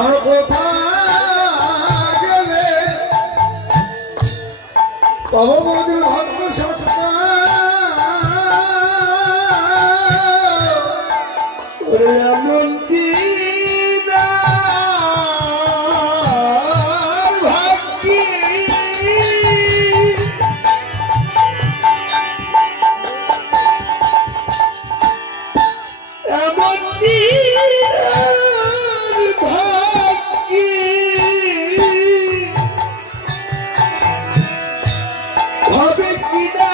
আর কোথায় গেলে তব মধুর ভক্ত সংস্কার এমন ভক্তি এমন হবে কিনা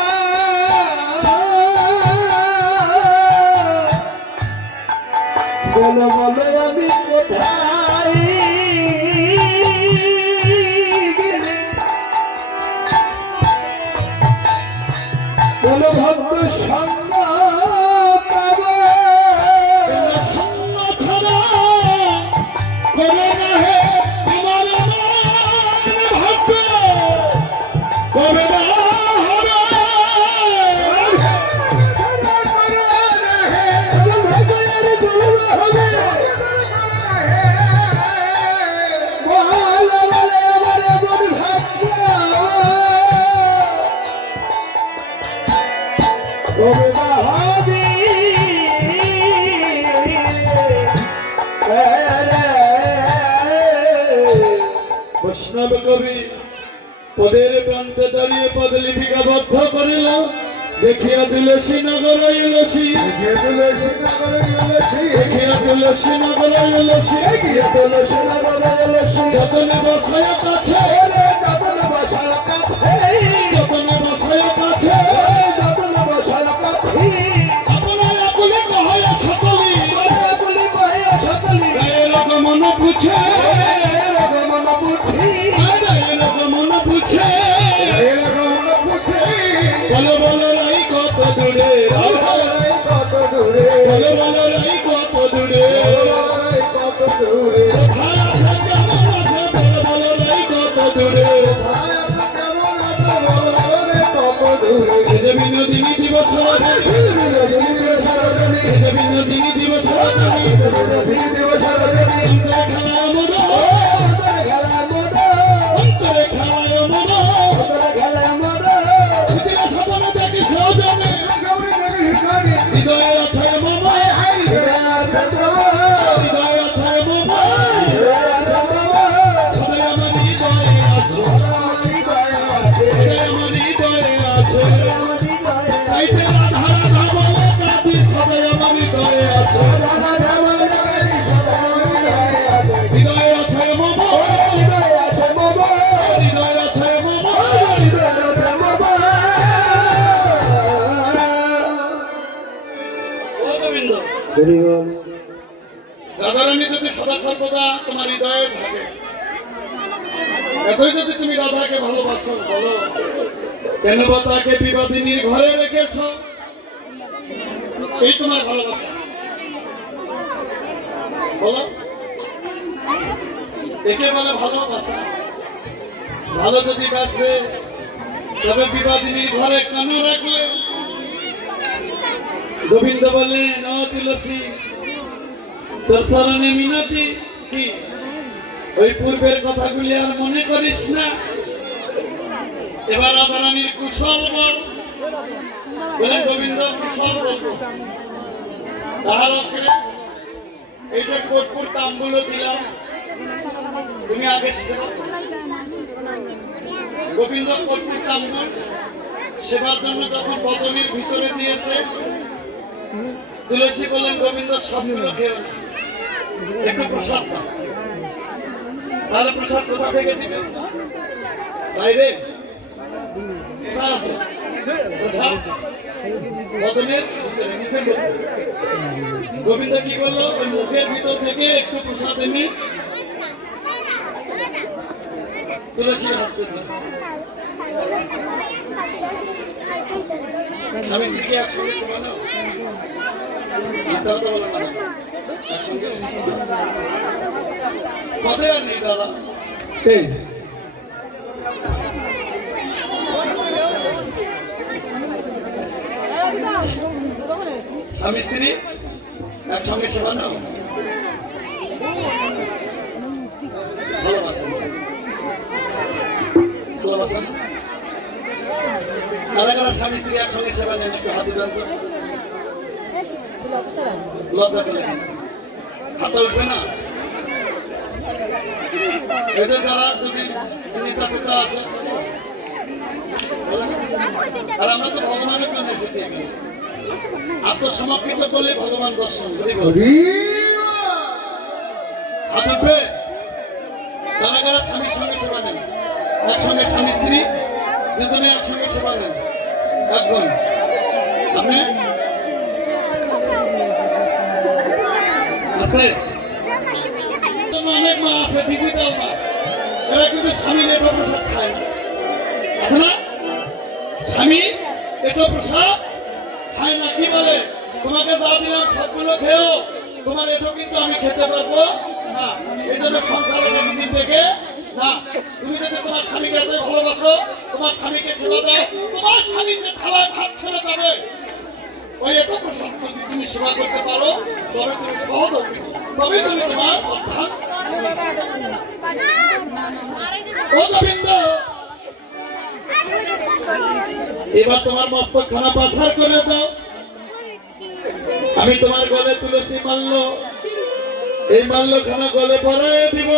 বলো বলো আমি কোথায় গেলে বলো ভক্ত সঙ্গ পাবো সঙ্গ ছাড়া করে না হে আমার ভাগ্য কবে না বৈষ্ণব কবি পদের প্রান্তে দাঁড়িয়ে পদলিপিকা বদ্ধ করিল দেখিয়া তুলসী নগর এলসি দেখিয়া তুলসী নগর এলসি যতনে বসায় কাছে যতনে বসায় কাছে আপনার আকুলি কহয় সকলি গায়ের মন বুঝে মন বুঝে বলো বলো রাই কত দূরে বলো বলো রাই কত দূরে কোথায় আছে কেমন আছে বলো বলো রাই কত দূরে বিনোদিনী দিবস বিনোদিনী দিবস খেলা মন অন্তরে খেলায় মন সপন দেখি সজনে হৃদয়ের অথায় মম হৃদয়ের অথায় মম সদয় আমার হৃদয়ে আছো সদয় আমার হৃদয়ে আছো চাইতে রাধা রাধা বলে কাঁদি সদয় আমার হৃদয়ে আছো হৃদয়ের অথায় মম হৃদয়ের অথায় মম রাধারানী যদি সদা সর্বদা তোমার হৃদয়ে থাকে, এতই যদি তুমি রাধাকে ভালোবাসো, বলো কেন বা তাকে বিবাদিনীর ঘরে রেখেছ? এই তোমার ভালোবাসা, বলো একে বলে ভালোবাসা। ভালো যদি বাঁচবে তবে বিবাদিনীর ঘরে কেন রাখলে? গোবিন্দ বললেন, ও তুলসী, তোর শরণে মিনতি কি ওই পূর্বের কথাগুলি আর মনে করিস না, এবার রাধারানীর কুশল বল। বলে গোবিন্দ কুশল বলবো, তাহার অগ্রে এই যে কোটপুর তাম্বুলো দিলাম, তুমি আগে সেবা। গোবিন্দ কোটপুর তাম্বুল সেবার জন্য যখন বদনির ভিতরে দিয়েছে, তুলসী বললেন, গোবিন্দ সবগুলো খেয়ে একটু প্রসাদ পান। তাহলে প্রসাদ কোথা থেকে দিবে? বাইরে আছে প্রসাদ বদনের ভিতরে, মুখের মধ্যে। গোবিন্দ কি করলো? ওই মুখের ভিতর থেকে একটু প্রসাদ এনে তুলসী হাসতে দিল। স্বামী স্ত্রীকে একসঙ্গে শোনানো, কথাই আর নেই দাদা। স্বামী স্ত্রী একসঙ্গে সেবা নাও। ভালোবাসেন? কারা কারা স্বামী স্ত্রী একসঙ্গে সেবা নেন একটু হাত দিবেন তো। লজ্জা পেলে হাতে উঠবে না। এদের যারা যদি নেতা ফেতা আসে, আর আমরা তো ভগবানের জন্য এসেছি এখানে। আত্মসমর্পিত করলে ভগবান দর্শন করি। হাত উঠবে কারা কারা স্বামীর সঙ্গে সেবা নেন? একসঙ্গে স্বামী স্ত্রী দুজনে একসঙ্গে সেবা নেন। একজন আপনি আছে? অনেক মা আছে ডিজিটাল মা, এরা কিন্তু স্বামী নেটো প্রসাদ খায় না, আছে না? স্বামী নেটো প্রসাদ খায় না। কি বলে, তোমাকে যা দিলাম সবগুলো খেও, তোমার এটো কিন্তু আমি খেতে পারবো না। এই জন্য সংসারে বেশি দিন থেকে না। তুমি যদি তোমার স্বামীকে এত ভালোবাসো, তোমার স্বামীকে সেবা দাও, তোমার স্বামীর যে থালায় ভাত ছেড়ে যাবে, ওই এটো প্রসাদ যদি তুমি সেবা করতে পারো, তবে তুমি সহজ হবে, তবে তুমি তোমার অর্থাৎ ও গোবিন্দ। এবার তোমার মস্তক খানা পাচার করে দাও। আমি তোমার গলে তুলসী মাল্য, এই মাল্য খানা গলে পরায় দিব।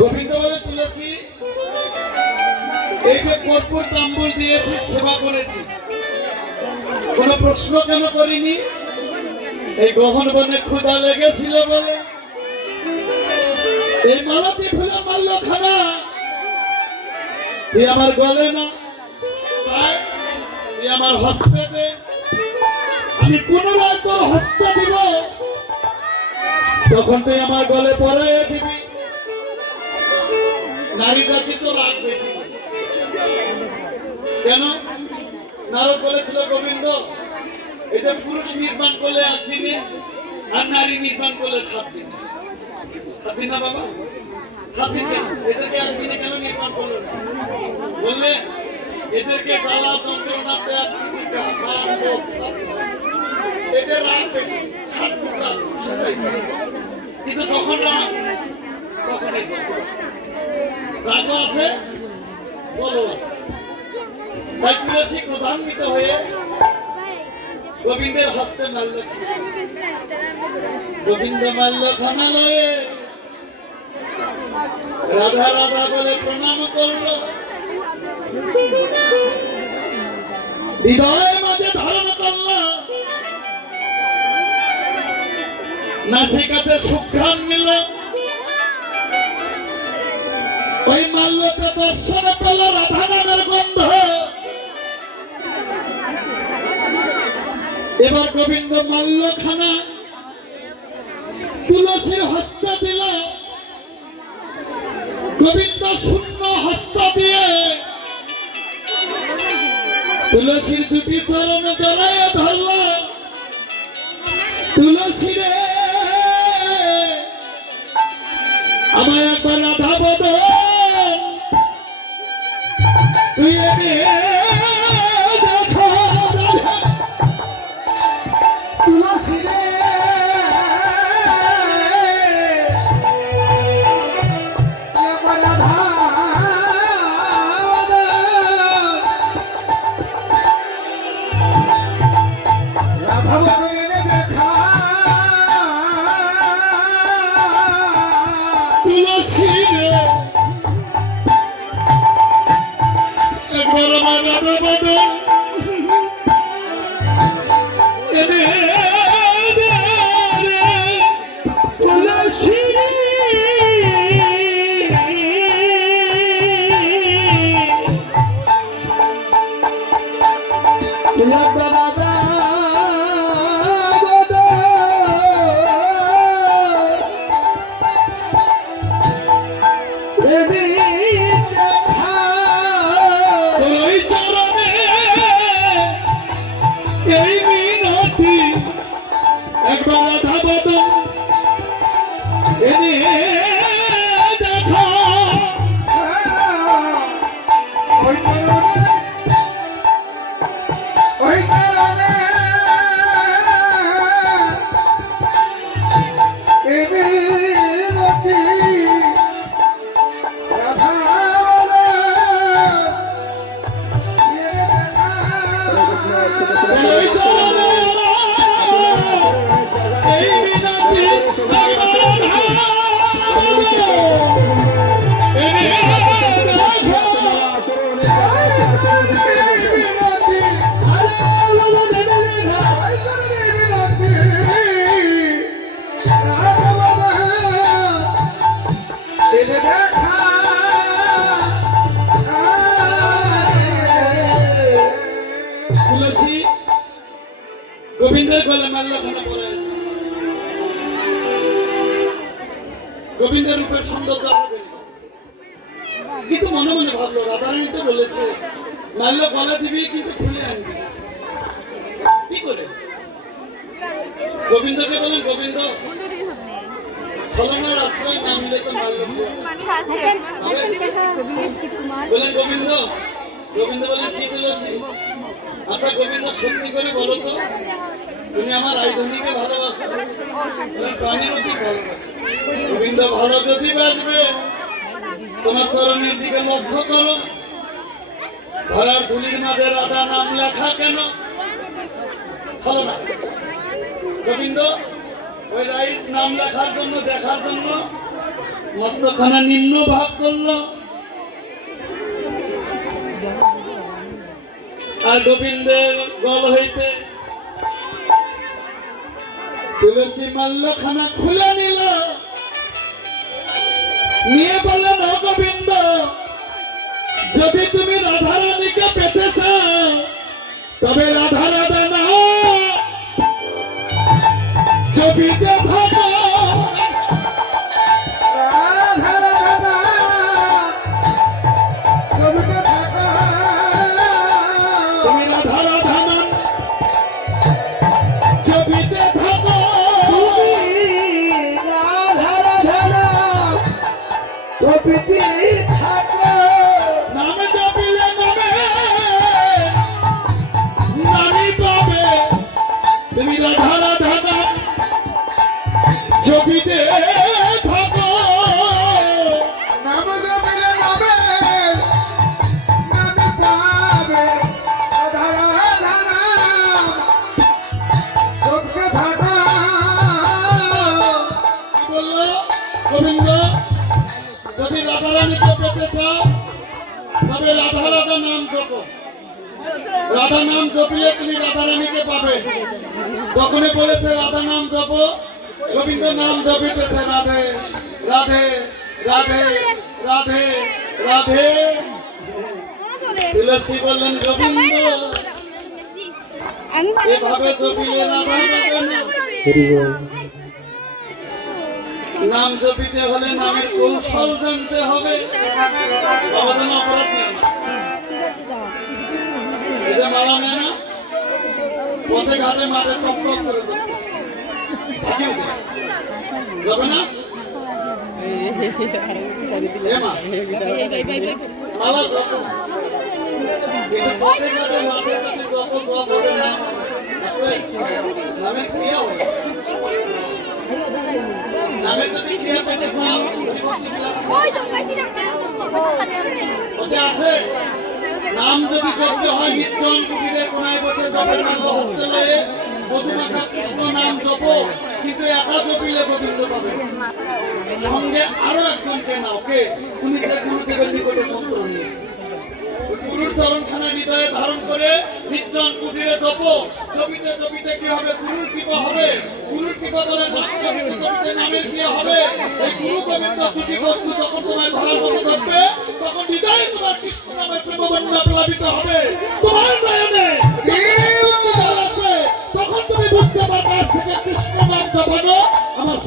গোবিন্দ বলে, তুলসী এই যে কর্পূর তাম্বুল দিয়েছি, সেবা করেছি, কোন প্রশ্ন কেন করিনি? এই গহন বনে ক্ষুধা লেগেছিল বলে। এই মালতী ফুলে মাল্য খানা তুই আমার গলে না, তাই তুই আমার হস্তে দে। আমি পুনরায় তোর হস্ত দিব, তখন তুই আমার গলে পরাইয়া দিবি। নারী জাতি তো রাগ বেশি। কেন? নারদ বলেছিল, গোবিন্দ এই যে পুরুষ নির্মাণ করলে 1 দিনে, আর নারী নির্মাণ করলে 7 দিনে। 7 দিন না বাবা? 7 দিন কেন? এদেরকে 1 দিনে কেন নির্মাণ করলো না? বললে এদেরকে জ্বালা যন্ত্রণা দেয়া, এদের রাগ বেশি, 7 টুকরা সেটাই। কিন্তু যখন রাগ, তখনই রাগও আছে, জলও আছে। তাই তুলসী ক্রোধান্বিত হয়ে গোবিন্দের হস্তে মাল্য, গোবিন্দ মাল্য খানা লয়ে রাধা রাধা বলে প্রণাম করল। হৃদয় মাঝে ধারণ করল, নাসিকাতে সুঘ্রাণ নিল। ওই মাল্যকে দর্শন পেল রাধা নামের গন্ধ। এবার গোবিন্দ মাল্য খানা তুলসীর হস্ত দিল। গোবিন্দ শূন্য হস্ত দিয়ে তুলসীর 2টি চরণ জড়াইয়া ধরল। তুলসী রে, আমায় একবার রাধা বদন তুই দেখো। তুলসী রে, গোবিন্দের গলে মাল্যখানা পরে গোবিন্দের রূপের সৌন্দর্য হবে কিন্তু মনে মনে ভাবলো রাধারানী তো বলেছে মাল্য গলা দিবি কিন্তু খুলে আনবি কি করে গোবিন্দকে বলেন গোবিন্দ ছলনার আশ্রয় না মিলে তো মাল্য বলেন গোবিন্দ গোবিন্দ বলেন কি তুলসী আচ্ছা গোবিন্দ সত্যি করে বলো তো তুমি আমার আইধনিকে ভালোবাসো প্রাণের অতি ভালোবাসো গোবিন্দ ভালো যদি বাসবে তোমার চরণের দিকে লক্ষ্য করো ধরার ধুলির মাঝে রাধা নাম লেখা কেন চলো না গোবিন্দ ওই রাইট নাম লেখার জন্য দেখার জন্য মস্তখানা নিম্ন ভাব করলো আর গোবিন্দের গল হইতে তুলসী মাল্যখানা খুলে নিল নিয়ে বললেন ও গোবিন্দ যদি তুমি রাধারানীকে পেতে চাও তবে রাধা রাধা না জবিতে থাকো রাধা রাধা জবিতে থাকো তুমি রাধা রাধা না জবিতে থাকো রাধা রাধা জবিতে থাকো নামে জপিলে নামে পাবে তুমি রাধা রাধা না জপিতে থাকো নাম জপিলে নাম পাবে রাধা রাধা নাম জপিতে থাকো কি বললো গোবিন্দ যদি রাধারানীকে পেতে চাও তবে রাধা রাধা নাম জপো রাধা নাম জপিলে তুমি রাধারানীকে পাবে যখনই বলেছে রাধা নাম জপো গোবিন্দ নাম জপিতেছে রাধে রাধে রাধে রাধে রাধে তুলসী বললেন গোবিন্দ এভাবে জপিলে রাধা পাবে না নাম জপিতে হলে নামের কৌশল জানতে হবে বাবা যেন অপরাধ নেই এই যে মালা নেয় না পথে ঘাটে মাঠে টক টক করে যাবে না এ মা, মালা জপ কিন্তু পথে ঘাটে মাঠে ঘাটে জপ জপ হবে না নামের ক্রিয়া হবে নামের যদি ক্রিয়া পেতে চাও ওতে আছে নাম যদি জপতে হয় নির্জন কুটিরে কোনায় বসে জপের মালা হস্তে লয়ে মধুমাখা কৃষ্ণ নাম জপ কিন্তু একা জপিলে গোবিন্দ পাবে সঙ্গে আরো একজনকে নাও কে তুমি সে গুরুদেবের নিকটে মন্ত্র নিয়েছে গুরুর চরণখানা হৃদয়ে ধারণ করে নির্জন কুটিরে জপ জপিতে জপিতে কি হবে গুরুর কৃপা হবে গুরুর কৃপা বলে নাম জপিতে জপিতে নামের ক্রিয়া হবে এই গুরু গোবিন্দ দুটি বস্তু যখন তোমায় ধরার মতো ধরবে তখন হৃদয়ে তোমার কৃষ্ণ নামে প্রেমবন্যা প্লাবিত হবে তোমার নয়নে লাগবে তখন তুমি বুঝতে পারবে আজ থেকে কৃষ্ণ নাম জপানো আমার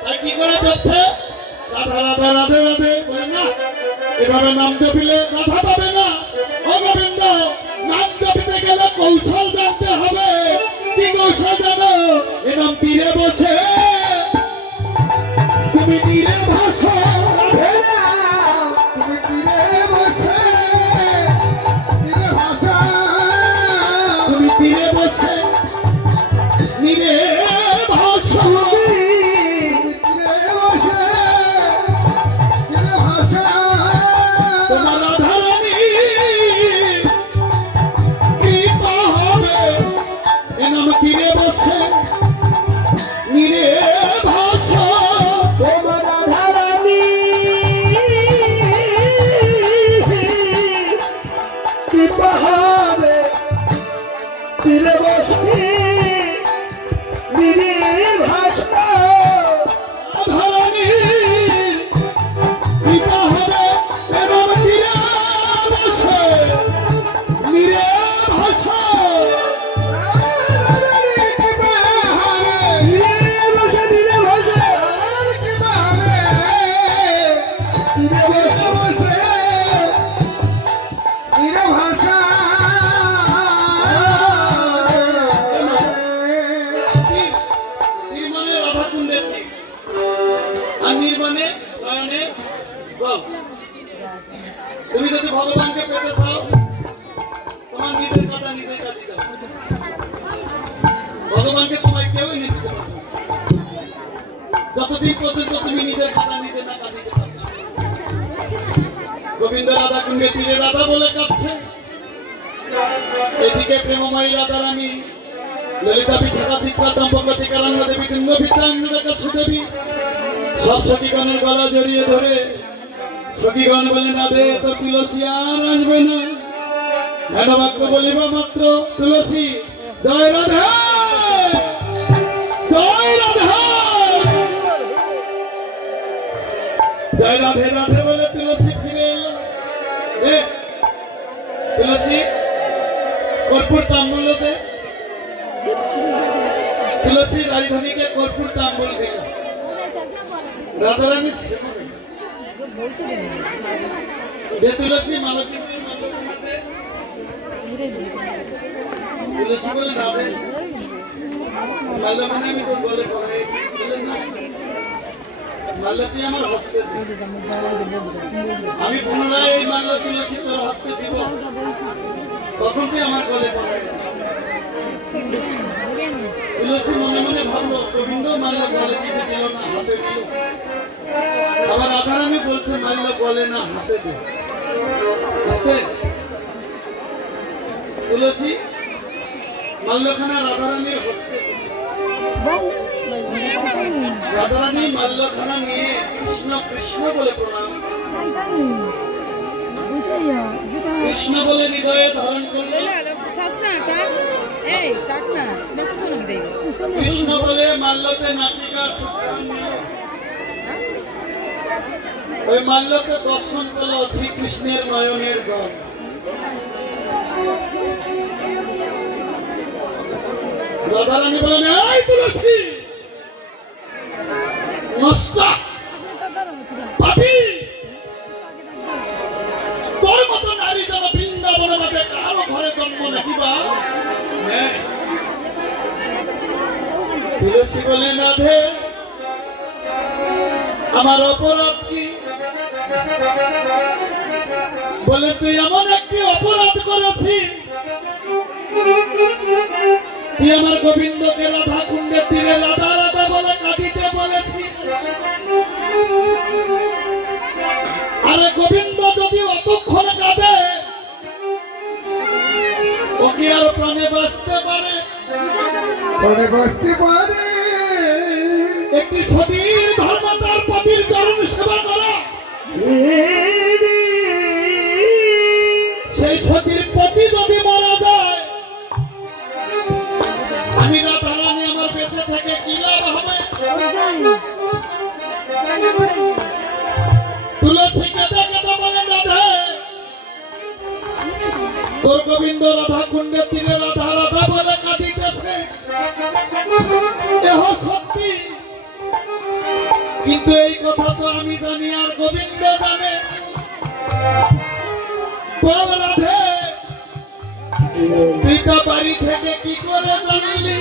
তাই কি করে যাচ্ছে রাধা রাধা রাধে রাধে বলে না এভাবে নাম জপিলে রাধা পাবে না ও গোবিন্দ নাম জপিতে গেলে কৌশল জানতে হবে কি কৌশল জানো এরকম তীরে বসে তুমি তীরে বসো তুমি তীরে বসে তীরে ভাষা তুমি তীরে বসে নীরে ভাসো তীরে বসে তীরে ভাষা তোমার রাধারানী কৃপা হবে এ নাম তীরে বসে নীরে ভাসো তোমার রাধারানী কৃপা হবে তীরে বসে তীরে ভাষা রাধারানী কৃপা হবে এবং তীরে বসে ততদিন পর্যন্ত তুমি নিজের খাতা নিজে না কাঁদিতে পারছো। গোবিন্দ রাধা কুণ্ডে তীরে রাধা বলে কাঁদছে, এদিকে প্রেমময়ী রাধা রানী ললিতা বিশাখা চিত্রা চম্পকতিকা রঙ্গ দেবী কুঙ্গ বিদ্যাঙ্গা সুদেবী সব সখীগণের গলা জড়িয়ে ধরে সখীগণ বলে না দে তো তুলসী আর আসবে না, হেন বাক্য বলিব মাত্র তুলসী জয় রাধা জয় রাধা জয় রাধে রাধে বলে তুলসী ফিরে এলো। তুলসী কর্পূর তাম্বুল দে, তুলসী রাজধানীকে কর্পূর তাম্বুল দিল। রাধারানী দে তুলসী মালতী তুলসী বলে না দে মাল্যখানে আমি তোর বলে পড়াই মাল্যটি আমার হস্তে আমি পুনরায় এই মাল্য তুলসী তোর হস্তে দিব, তখন তুই আমার বলে পড়াই। তুলসী মনে মনে ভাবলো গোবিন্দ মাল্য বলে দিতে দিল না, হাতে দিল। আবার রাধারানী বলছে মাল্য বলে না, হাতে দে। বুঝতে তুলসী মাল্যখানা রাধারানীর হস্তে, রাধারানী মাল্যখানা নিয়ে কৃষ্ণ কৃষ্ণ বলে প্রণাম, কৃষ্ণ বলে হৃদয়ে ধারণ করলে, কৃষ্ণ বলে মাল্যতে নাসিকা শুক্রাণ নিয়ে ওই মাল্যকে দর্শন করল শ্রীকৃষ্ণের নয়নের জল। রাধারানী বলেন এই তুলসী নষ্ট পাপী, তোর মতো নারী যেন বৃন্দাবনের মাঝে কারো ঘরে জন্ম নেহিবা। তুলসী বলেন রাধে আমার অপরাধ কি? বলে তুই এমন একটি অপরাধ করেছিস, তুই আমার গোবিন্দকে রাধা কুণ্ডের তীরে রাধা রাধা বলে কাঁদিতে বলেছিস। আরে গোবিন্দ যদি অতক্ষণ কাঁদে ও কি আর প্রাণে বাঁচতে পারে? প্রাণে বাঁচতে পারে? একটি সতীর ধর্ম তার পতির চরণ সেবা করা, সেই সতীর পতি যদি মারা যায় আমি রাধারানী আমার বেঁচে থেকে কি লাভ হবে? তুলসী কেঁদে কেঁদে বলেন রাধে তোর গোবিন্দ রাধা কুণ্ডের তীরে রাধা রাধা বলে কাঁদিতেছে, দেহ সত্যি, কিন্তু এই কথা তো আমি জানি আর গোবিন্দ জানে। বল রাধে তুই তো বাড়ি থেকে কি করে জানিলি?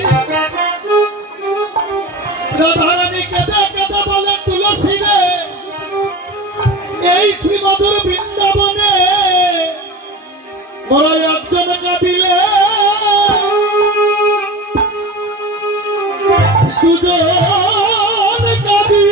রাধারানী কেঁদে কেঁদে বলে তুলসী রে এই শ্রীমধুর বৃন্দাবনে মোরা একজন কাঁদিলে দুজন কাঁদি।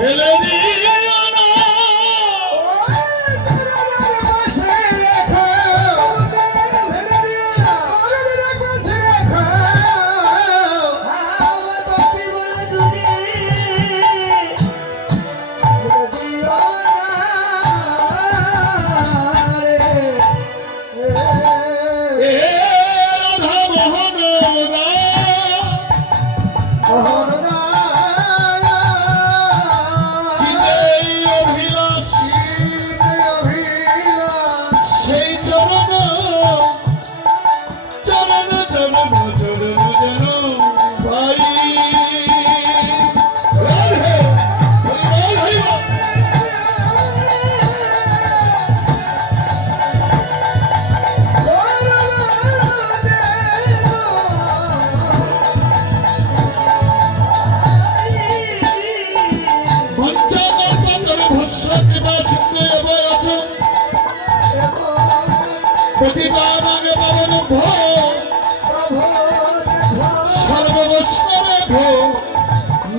হে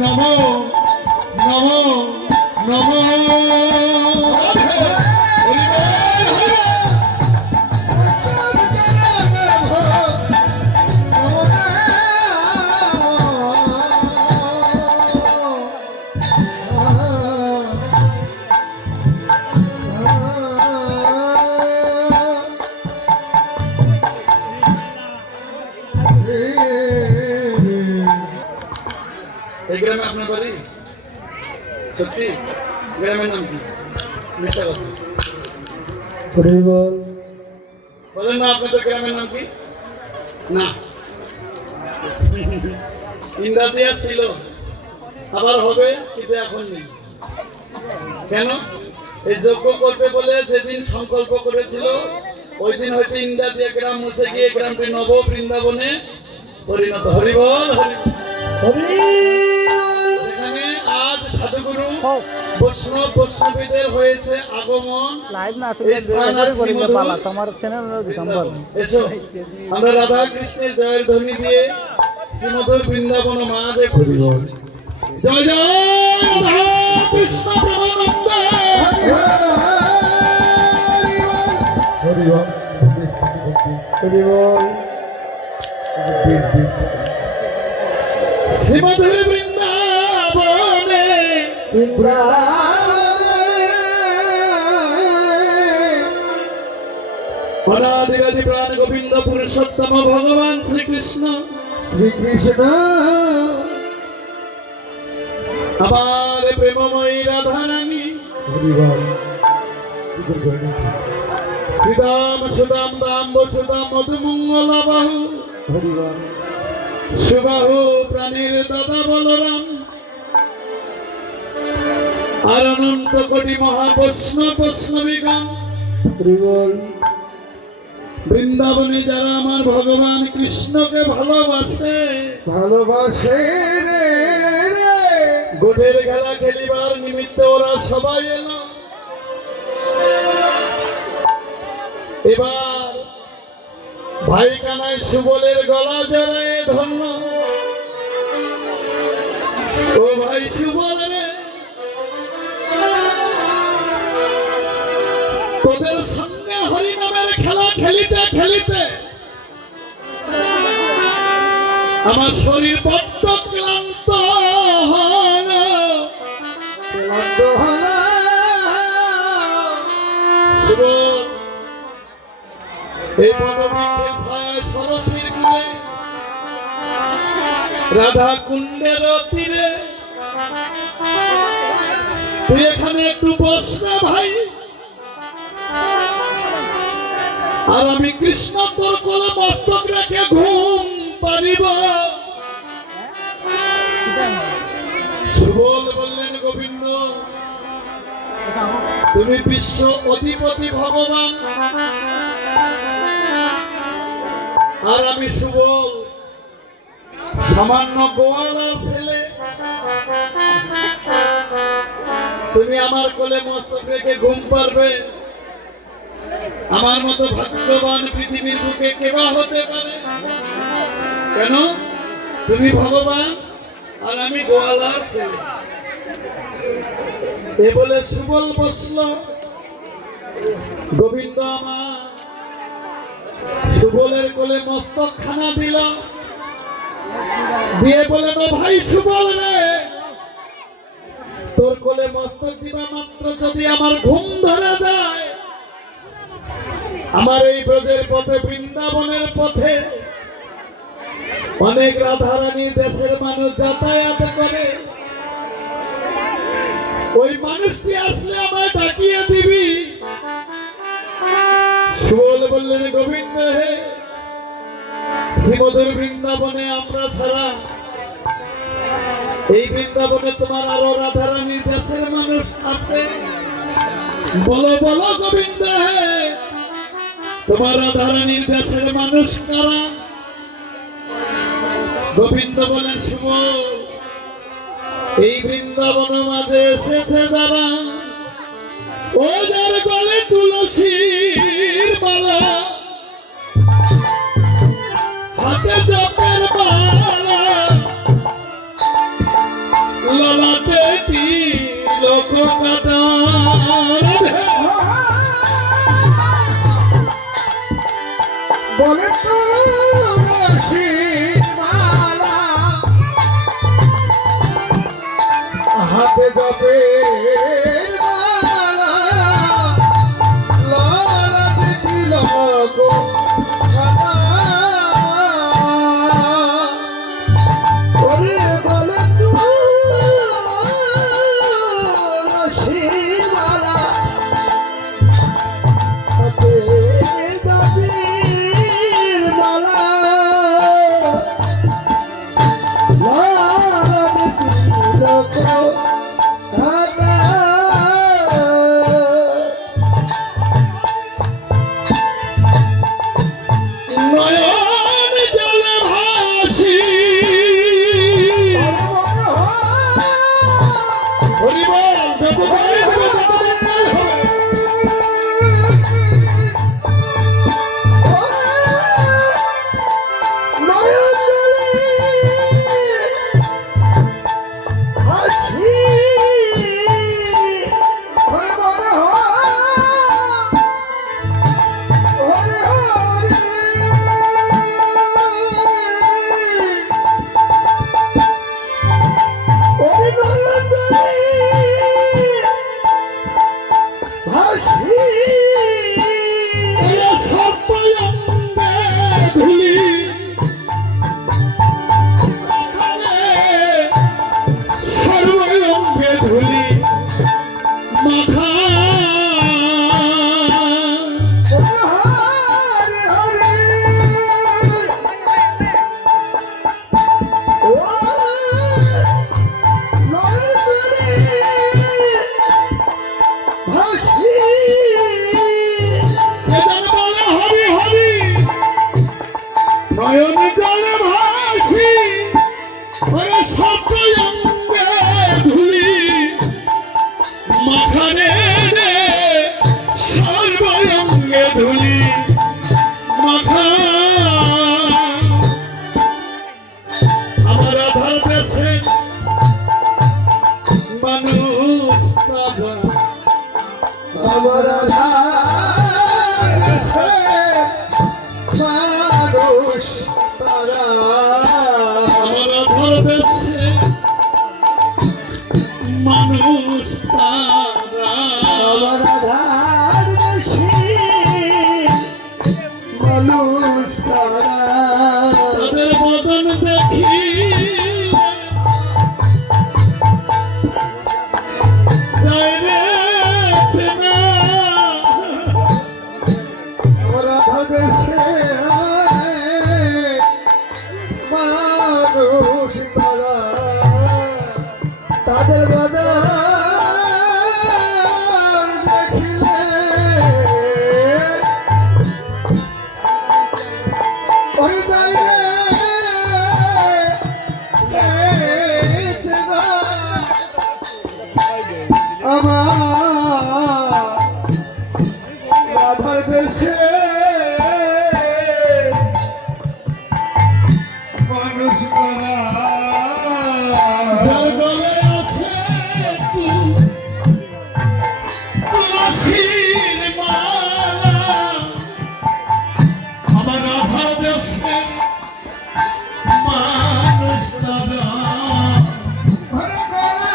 নমো নমো নমো এই গ্রামে আপনার বাড়ি? সত্যি? গ্রামের নাম কি? মিথ্যা কথা বলেন না, আপনাদের গ্রামের নাম কি? না, ইন্দ্রাদিয়া ছিল, আবার হবে, কিন্তু এখন নেই। কেন? এই যজ্ঞ করবে বলে যেদিন সংকল্প করেছিল ওই দিন হয়তো ইন্দ্রাদিয়া গ্রাম মুছে গিয়ে গ্রামটি নব বৃন্দাবনে পরিণত। হরিবল এখানে আজ সাধুগুরু বৈষ্ণব বৈষ্ণবীদের হয়েছে আগমন। এসো আমরা রাধা কৃষ্ণের জয়ের ধ্বনি দিয়ে শ্রীমধুর বৃন্দাবন মাঝে প্রবেশ করি। জয় জয় রাধা কৃষ্ণ প্রেমানন্দ। শ্রীমধুর বৃন্দাবনে অনাদিরাদি প্রাণ গোবিন্দ পুরুষোত্তম ভগবান শ্রীকৃষ্ণ আমার প্রেমময়ী রাধারানী শ্রীরাম সুদাম দাম বসুদাম মধুমঙ্গল বাহু সুবাহু প্রাণীর দাদা বলরাম আর অনন্ত কোটি মহাবৈষ্ণব বৈষ্ণবিগণ বৃন্দাবনে যারা আমার ভগবান কৃষ্ণকে ভালোবাসে রে গোঠের খেলা খেলিবার নিমিত্তে ওরা সবাই এলো। এবার ভাই কানাই সুবলের গলা জড়ায় ধন্য। ও ভাই সুবল রে, তোদের সঙ্গে হরিনামের খেলা খেলিতে খেলিতে আমার শরীর বড্ড ক্লান্ত হলো। সুবল এই বনবৃক্ষের ছায়ায় সরসীর কূলে রাধা কুণ্ডের তীরে তুই এখানে একটু বস না ভাই, আর আমি কৃষ্ণ তোর কোলে মস্তক রেখে ঘুম পারিব। সুবল বললেন গোবিন্দ তুমি বিশ্ব অধিপতি ভগবান, আর আমি সুবল সামান্য গোয়ালার ছেলে। তুমি আমার কোলে মস্তক রেখে ঘুম পারবে? আমার মতো ভাগ্যবান পৃথিবীর বুকে কেউ হতে পারে? কেন? তুমি ভগবান আর আমি গোয়ালার ছেলে। এ বলে সুবল বসল। গোবিন্দ আমার সুবলের কোলে মস্তক খানা দিল, দিয়ে বলেন ভাই সুবল রে, তোর কোলে মস্তক দিবা মাত্র যদি আমার ঘুম ধরে যায়, আমার এই ব্রজের পথে বৃন্দাবনের পথে অনেক রাধারানী দেশের মানুষ যাতায়াত করে, ওই মানুষটি আসলে আমায় ডাকিয়ে দিবি। সুবল বললেন গোবিন্দ হে, শ্রীমধুর বৃন্দাবনে আমরা ছাড়া এই বৃন্দাবনে তোমার আরো রাধারানীর দেশের মানুষ আছে? বলো বলো গোবিন্দ হে, তোমার রাধারানীর দেশের মানুষ কারা? গোবিন্দ বলেন সুবল, এই বৃন্দাবন মাঝে এসেছে যারা, ও যার গলে তুলসীর মালা, হাতে জপের মালা, ললাটে তিলক কাটা বলে তো মালা হাতে যাবে নয়ন জলে ভাসি হরি বল যত বলি হবে তত বলতেই হবে। নয়ন জলে ভাসি ওরে সর্বঙ্গে ধুলি মাখানে রে সর্বঙ্গে ধুলি মাখা আমার আধার দেশে মানুষ তাজা আমার মানুষ তারা আমার আধার দেশে মানুষ তারা আমার আধার মানুষ তারা তাদের বদন দেখি যায় রে চেনা আমার আধার দেশে মানুষ তারা তাদের বাধা দেখিলে ওই যাইলে আমার রাধার দেশে মানুষ তারা যার গলে আছে তুলসীর মালা আমার আধার দেশে মানুষ তারা ঘরে ঘরে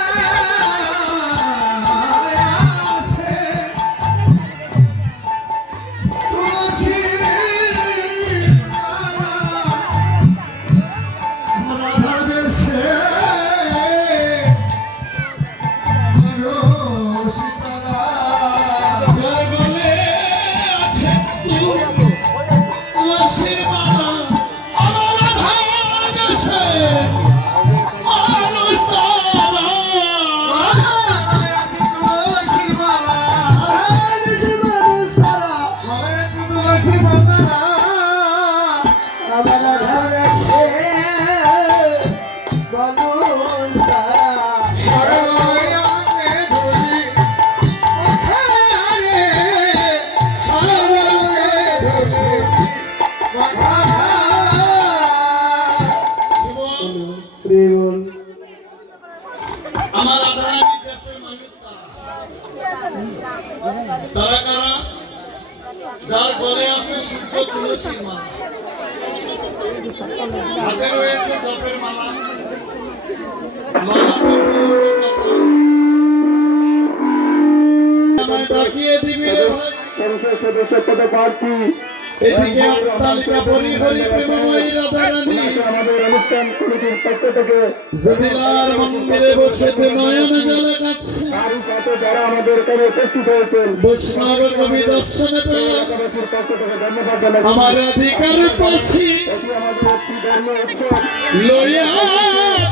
আমার আধারানি দেশের মানুষ তারা কারা? যার গলে আছে শুদ্ধ তুলসীর মালা, হাতে রয়েছে জপের মালা, ডাকিয়ে দিবি রে ভাই। সংসদ সদস্য পদে প্রার্থী এদিকে অট্টালিকা হরি হরি প্রেমময়ী রাধারানী আমাদের অনুষ্ঠান কমিটির পক্ষ থেকে জমিদার মন্দিরে বসে নয়ন জল কাচ্ছে, তারই সাথে যারা আমাদের এখানে উপস্থিত হয়েছেন বৈষ্ণব কবি দর্শনে পেল এলাকাবাসীর পক্ষ থেকে ধন্যবাদ জানাচ্ছি। আমার অধিকার পাচ্ছি এটি আমাদের একটি ধর্মীয় উৎসব। লইয়া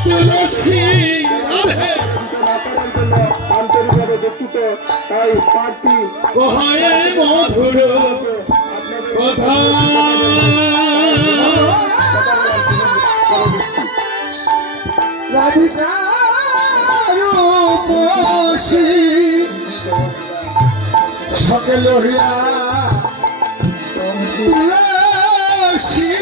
তুলসী আরে আচরণের জন্য আন্তরিকভাবে দুঃখিত। তাই প্রার্থী কহায় মধুর কথা রাধিকারূপসী সকল হইয়া তুলসী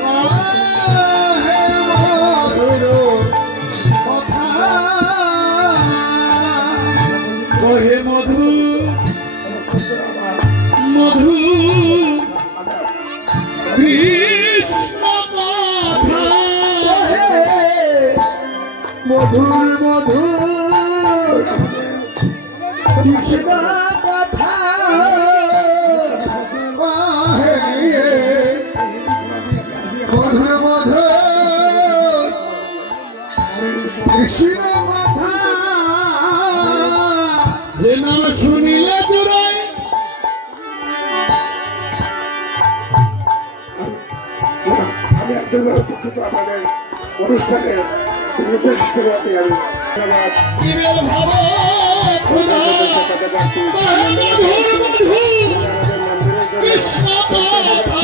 কহে মধুর কথা কহে মধু মধু কৃষ্ণ কথা মধুর মধুর কৃষ্ণ কথা মধুর মধুর কৃষ্ণ কথা যে নাম শুনিলে তোরাই আমি একজন দুঃখিত আমাদের অনুষ্ঠানে বিশেষ করে আমি ধন্যবাদ জীবের ভাব খোদা মধুর মধু কৃষ্ণ কথা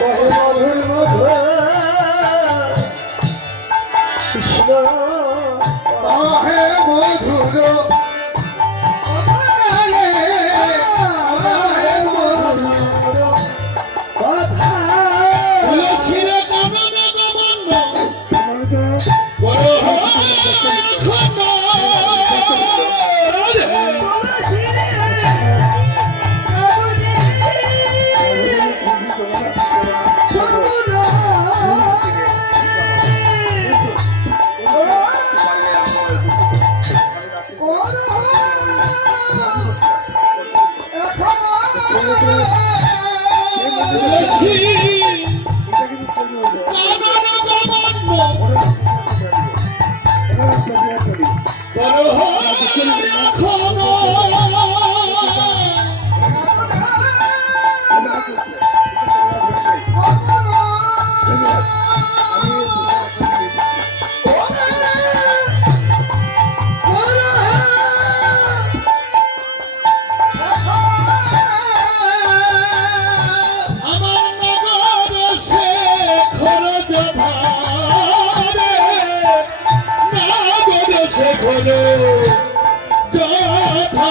মধুর মধুর কৃষ্ণ কহে মধুর তুলসীরে কানন গমন বড় খন্ড তুলসী কানন গমন বড় খন্ড আমার নগর সে খরচ ধারে নগর সে খরচ যথা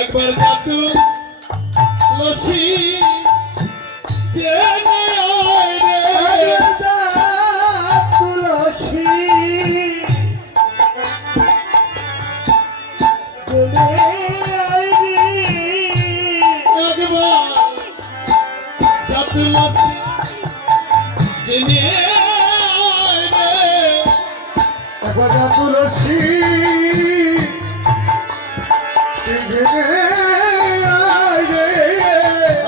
একবার জাতু লসি জেনে আয় রে একবার জাতু লসি জেনে আয় রে তুলসী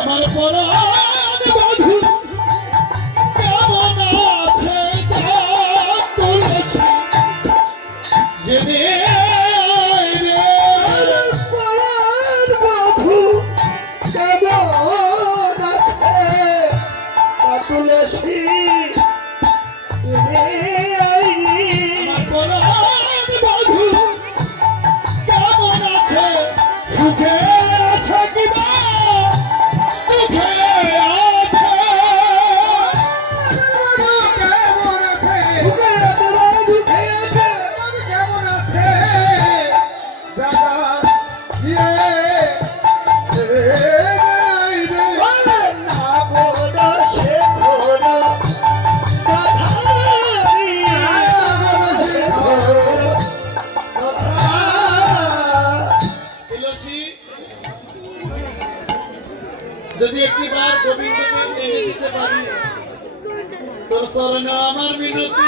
আমার পরাণ বধূ কেমন আছে তা তুলসী জেনে আয় রে তুলসী দিতে পারি তোর চরণে আমার বিনতি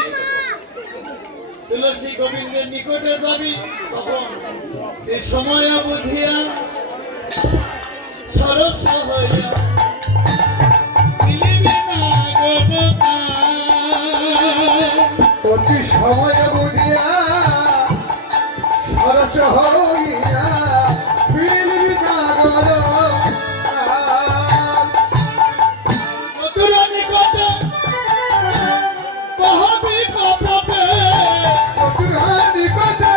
তুলসী গোবিন্দের নিকটে যাবি তখন এই সময় বুঝিয়া সরস হইয়া মিলিবে না গোপনা অতি সময় বুঝিয়া সরস হইয়া মিলবি না গো মধুর নিকটে কহবি কপটে মধুর নিকটে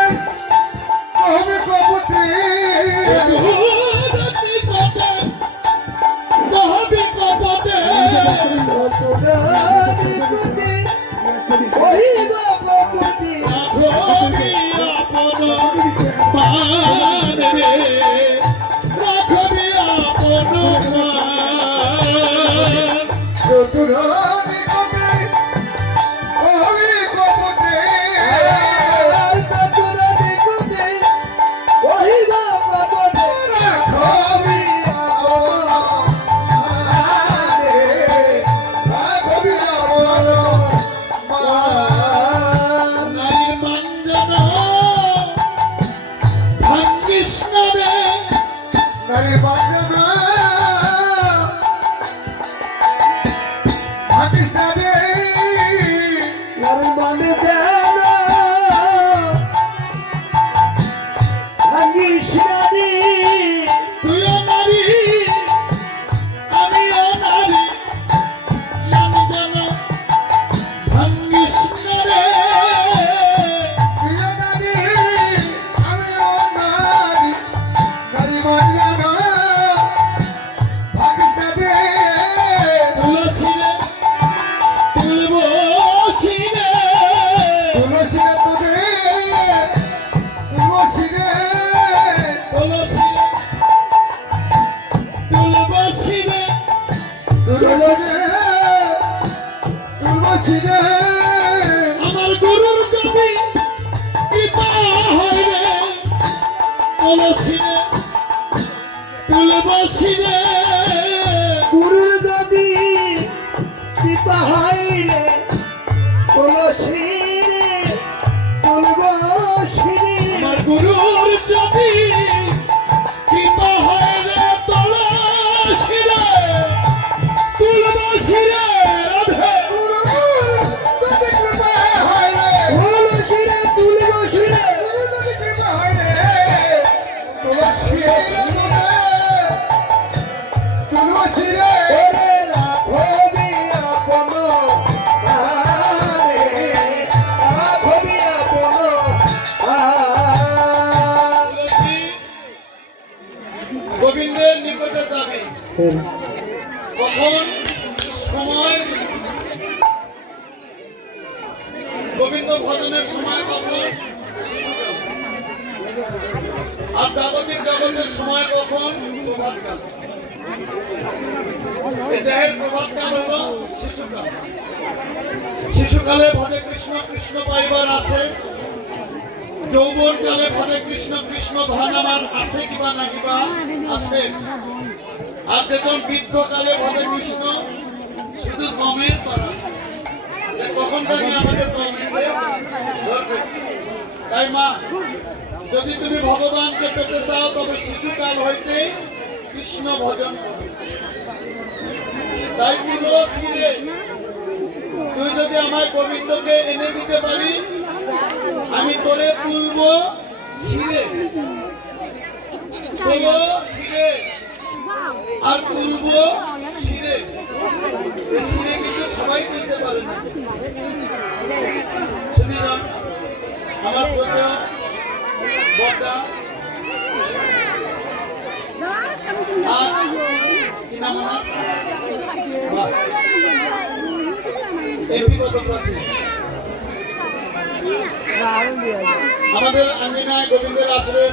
কহবি কপটে মধুর নিকটে কহবি কপটে রাখবি আপন মান রে রাখবি আপন মান চতুর নিকটে কহবি কপটে রাখবি রাখবি আপন মান নারীর মঞ্জন ভাঙ্গিস না রে নারী বাঁধনা থাকিস না রে তুইও নারী আমিও নারী মঞ্জন ভাঙ্গিস না রে তুইও নারী আমিও নারী নারী বাঁধনা থাকিস না রে তুলসী রে তুলসী রে তুলসী রে তোরে তুলসী রে তুলসী রে তুলসী রে তুলসী রে তুলসী রে আমার গুরুর কবি পিতা হয় রে তুলসী রে তুলসী রে আমার গুরুর যদি পিতা হয় রে তুলসী রে তুলসী রে রাধে যদি কৃপা হয় রে যদি কৃপা হয় রে তুলসী রে তুলসী রে তুলসী গোবিন্দের নিকটে যাবে কখন সময় গোবিন্দ ভজনের সময় কখন আর জাগতিক জগতের সময় কখন প্রভাতকাল এই দেহের প্রভাতকাল হলো শিশুকাল শিশুকালে ভজে কৃষ্ণ কৃষ্ণ পাইবার আসে যৌবন কালে ভজে কৃষ্ণ কৃষ্ণ ধন আমার আসে কিবা না কিবা আসে আর যখন বৃদ্ধকালে ভজে কৃষ্ণ শুধু জমের পর আসে যে কখন জানি আমাকে জম এসে ধরবে। তাই মা যদি তুমি ভগবানকে পেতে চাও তবে শিশুকাল হইতে কৃষ্ণ ভজন করো। তাই তুলসী রে তুই যদি আমার গোবিন্দকে এনে দিতে পারিস আমি তোরে তুলবো শিরে শিরে আর তুলবো শিরে এই শিরে কিন্তু সবাই তুলতে পারে না শুনি যান আমার ছোট বড়দা আর কি নাম আমার বাহ এমপি কত প্রার্থী আমাদের আঙ্গিনায় গোবিন্দের আশ্রয়